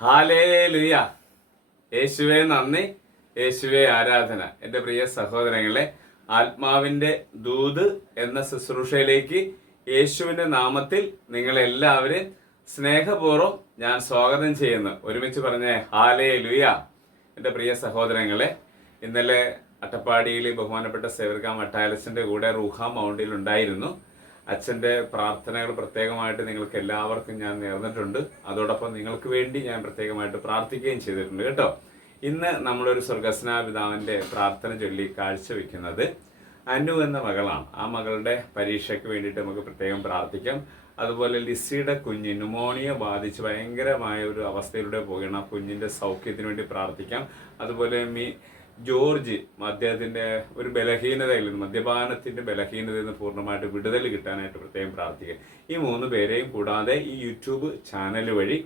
Hallelujah. യേശുവേ നന്ദി, യേശുവേ ആരാധന. എൻ്റെ പ്രിയ സഹോദരങ്ങളെ, ആത്മാവിൻ്റെ ദൂത് എന്ന ശുശ്രൂഷയിലേക്ക് യേശുവിൻ്റെ നാമത്തിൽ നിങ്ങളെല്ലാവരും സ്നേഹപൂർവ്വം ഞാൻ സ്വാഗതം ചെയ്യുന്നു. ഒരുമിച്ച് പറഞ്ഞേ ഹാലേലുയ. എൻ്റെ പ്രിയ സഹോദരങ്ങളെ, ഇന്നലെ അട്ടപ്പാടിയിൽ ബഹുമാനപ്പെട്ട സേവർക്കാ മട്ടാലസിൻ്റെ കൂടെ റൂഹ മൗണ്ടിൽ ഉണ്ടായിരുന്നു. അച്ഛൻ്റെ പ്രാർത്ഥനകൾ പ്രത്യേകമായിട്ട് നിങ്ങൾക്ക് എല്ലാവർക്കും ഞാൻ നേർന്നിട്ടുണ്ട്. അതോടൊപ്പം നിങ്ങൾക്ക് വേണ്ടി ഞാൻ പ്രത്യേകമായിട്ട് പ്രാർത്ഥിക്കുകയും ചെയ്തിട്ടുണ്ട് കേട്ടോ. ഇന്ന് നമ്മളൊരു സ്വർഗസ്നായ പിതാവിൻ്റെ പ്രാർത്ഥന ചൊല്ലി കാഴ്ചവെക്കുന്നത് അനു എന്ന മകളാണ്. ആ മകളുടെ പരീക്ഷയ്ക്ക് വേണ്ടിയിട്ട് നമുക്ക് പ്രത്യേകം പ്രാർത്ഥിക്കാം. അതുപോലെ ലിസിയുടെ കുഞ്ഞ് ന്യൂമോണിയ ബാധിച്ച് ഭയങ്കരമായ ഒരു അവസ്ഥയിലൂടെ പോവുകയാണ്. ആ കുഞ്ഞിൻ്റെ സൗഖ്യത്തിന് വേണ്ടി പ്രാർത്ഥിക്കാം. അതുപോലെ ജോർജ് അദ്ദേഹത്തിൻ്റെ ഒരു ബലഹീനതയിൽ നിന്ന്, മദ്യപാനത്തിൻ്റെ ബലഹീനതയിൽ നിന്ന് പൂർണ്ണമായിട്ട് വിടുതൽ കിട്ടാനായിട്ട് പ്രത്യേകം പ്രാർത്ഥിക്കുക. ഈ 3 പേരെയും കൂടാതെ ഈ യൂട്യൂബ് ചാനൽ വഴി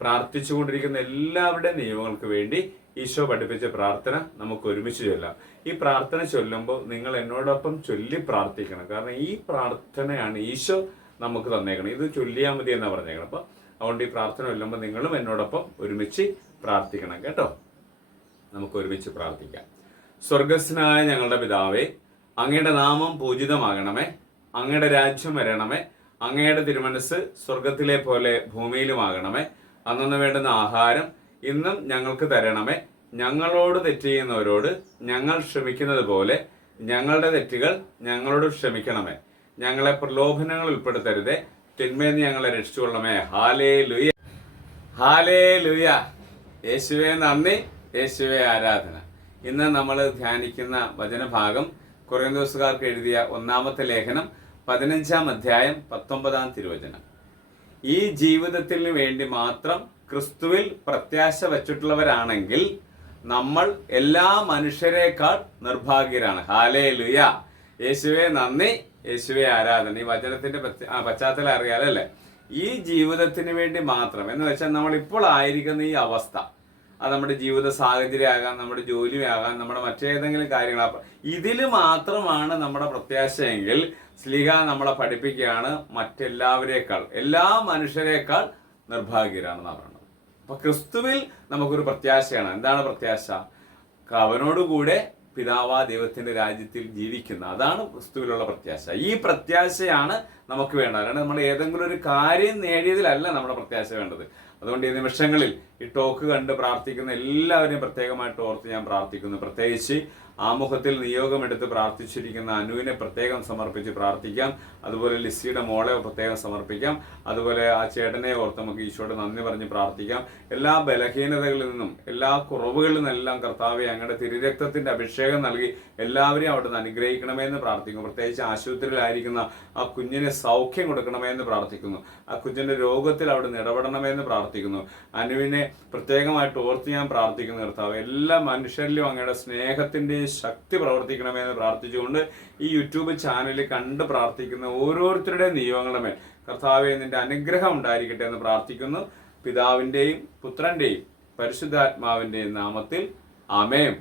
പ്രാർത്ഥിച്ചുകൊണ്ടിരിക്കുന്ന എല്ലാവരുടെ നിയമങ്ങൾക്ക് വേണ്ടി ഈശോ പഠിപ്പിച്ച പ്രാർത്ഥന നമുക്ക് ഒരുമിച്ച് ചൊല്ലാം. ഈ പ്രാർത്ഥന ചൊല്ലുമ്പോൾ നിങ്ങൾ എന്നോടൊപ്പം ചൊല്ലി പ്രാർത്ഥിക്കണം. കാരണം ഈ പ്രാർത്ഥനയാണ് ഈശോ നമുക്ക് തന്നേക്കണം. ഇത് ചൊല്ലിയാൽ മതി എന്നാണ് പറഞ്ഞേക്കണം. അപ്പോൾ അതുകൊണ്ട് ഈ പ്രാർത്ഥന ചൊല്ലുമ്പോൾ നിങ്ങളും എന്നോടൊപ്പം ഒരുമിച്ച് പ്രാർത്ഥിക്കണം കേട്ടോ. നമുക്ക് ഒരുമിച്ച് പ്രാർത്ഥിക്കാം. സ്വർഗസ്നായ ഞങ്ങളുടെ പിതാവേ, അങ്ങയുടെ നാമം പൂജിതമാകണമേ, അങ്ങയുടെ രാജ്യം വരണമേ, അങ്ങയുടെ തിരുമനസ് സ്വർഗത്തിലെ പോലെ ഭൂമിയിലുമാകണമേ. അന്നു വേണ്ടുന്ന ആഹാരം ഇന്നും ഞങ്ങൾക്ക് തരണമേ. ഞങ്ങളോട് തെറ്റ് ചെയ്യുന്നവരോട് ഞങ്ങൾ ക്ഷമിക്കുന്നത് പോലെ ഞങ്ങളുടെ തെറ്റുകൾ ഞങ്ങളോട് ക്ഷമിക്കണമേ. ഞങ്ങളെ പ്രലോഭനങ്ങൾ ഉൾപ്പെടുത്തരുതേ, തിന്മേന്ന് ഞങ്ങളെ രക്ഷിച്ചുകൊള്ളണമേ. Hallelujah, hallelujah. യേശുവേ നന്ദി, യേശുവേ ആരാധന. ഇന്ന് നമ്മൾ ധ്യാനിക്കുന്ന വചനഭാഗം കൊറിന്തോസുകാർക്ക് എഴുതിയ 1-ാമത്തെ ലേഖനം 15-ാം അധ്യായം 19-ാം തിരുവചനം. ഈ ജീവിതത്തിന് വേണ്ടി മാത്രം ക്രിസ്തുവിൽ പ്രത്യാശ വച്ചിട്ടുള്ളവരാണെങ്കിൽ നമ്മൾ എല്ലാ മനുഷ്യരെക്കാൾ നിർഭാഗ്യരാണ്. ഹാലേലുയ. യേശുവേ നന്ദി, യേശുവേ ആരാധന. ഈ വചനത്തിന്റെ പശ്ചാത്തലം അറിയാലല്ലേ. ഈ ജീവിതത്തിന് വേണ്ടി മാത്രം എന്ന് വെച്ചാൽ നമ്മൾ ഇപ്പോൾ ആയിരിക്കുന്ന ഈ അവസ്ഥ, അത് നമ്മുടെ ജീവിത സാഹചര്യമാകാം, നമ്മുടെ ജോലിയാകാം, നമ്മുടെ മറ്റേതെങ്കിലും കാര്യങ്ങളാകാം, ഇതിൽ മാത്രമാണ് നമ്മുടെ പ്രത്യാശയെങ്കിൽ സ്ലീഹ നമ്മളെ പഠിപ്പിക്കുകയാണ് മറ്റെല്ലാവരേക്കാൾ, എല്ലാ മനുഷ്യരെക്കാൾ നിർഭാഗ്യരാണെന്നാണ് പറയുന്നത്. അപ്പൊ ക്രിസ്തുവിൽ നമുക്കൊരു പ്രത്യാശയാണ്. എന്താണ് പ്രത്യാശ? അവനോടുകൂടെ പിതാവാ ദൈവത്തിന്റെ രാജ്യത്തിൽ ജീവിക്കുന്ന, അതാണ് ക്രിസ്തുവിലുള്ള പ്രത്യാശ. ഈ പ്രത്യാശയാണ് നമുക്ക് വേണ്ടത്. കാരണം നമ്മൾ ഏതെങ്കിലും ഒരു കാര്യം നേടിയതിലല്ല നമ്മുടെ പ്രത്യാശ വേണ്ടത്. അതുകൊണ്ട് ഈ നിമിഷങ്ങളിൽ ഈ ടോക്ക് കണ്ട് പ്രാർത്ഥിക്കുന്ന എല്ലാവരെയും പ്രത്യേകമായിട്ട് ഓർത്ത് ഞാൻ പ്രാർത്ഥിക്കുന്നു. പ്രത്യേകിച്ച് ആമുഖത്തിൽ നിയോഗമെടുത്ത് പ്രാർത്ഥിച്ചിരിക്കുന്ന അനുവിനെ പ്രത്യേകം സമർപ്പിച്ച് പ്രാർത്ഥിക്കാം. അതുപോലെ ലിസിയുടെ മോളെ പ്രത്യേകം സമർപ്പിക്കാം. അതുപോലെ ആ ചേട്ടനെ ഓർത്ത് നമുക്ക് ഈശോയുടെ നന്ദി പറഞ്ഞ് പ്രാർത്ഥിക്കാം. എല്ലാ ബലഹീനതകളിൽ നിന്നും, എല്ലാ കുറവുകളിൽ നിന്നെല്ലാം കർത്താവെ അങ്ങയുടെ തിരുരക്തത്തിന്റെ അഭിഷേകം നൽകി എല്ലാവരെയും അവിടുന്ന് അനുഗ്രഹിക്കണമെന്ന് പ്രാർത്ഥിക്കുന്നു. പ്രത്യേകിച്ച് ആശുപത്രിയിലായിരിക്കുന്ന ആ കുഞ്ഞിന് സൗഖ്യം കൊടുക്കണമെന്ന് പ്രാർത്ഥിക്കുന്നു. ആ കുഞ്ഞിന്റെ രോഗത്തിൽ അവിടുന്ന് ഇടപെടണമെന്ന് പ്രാർത്ഥിക്കുന്നു. അനുവിനെ പ്രത്യേകമായിട്ട് ഓർത്ത് ഞാൻ പ്രാർത്ഥിക്കുന്നു. കർത്താവ് എല്ലാ മനുഷ്യരിലും അങ്ങയുടെ സ്നേഹത്തിന്റെ ശക്തി പ്രവർത്തിക്കണമെന്ന് പ്രാർത്ഥിച്ചുകൊണ്ട് ഈ യൂട്യൂബ് ചാനലിൽ കണ്ട് പ്രാർത്ഥിക്കുന്ന ഓരോരുത്തരുടെയും നിയോഗങ്ങളുടെ മേൽ കർത്താവെ നിന്റെ അനുഗ്രഹം ഉണ്ടായിരിക്കട്ടെ എന്ന് പ്രാർത്ഥിക്കുന്നു. പിതാവിന്റെയും പുത്രന്റെയും പരിശുദ്ധാത്മാവിന്റെയും നാമത്തിൽ ആമേൻ.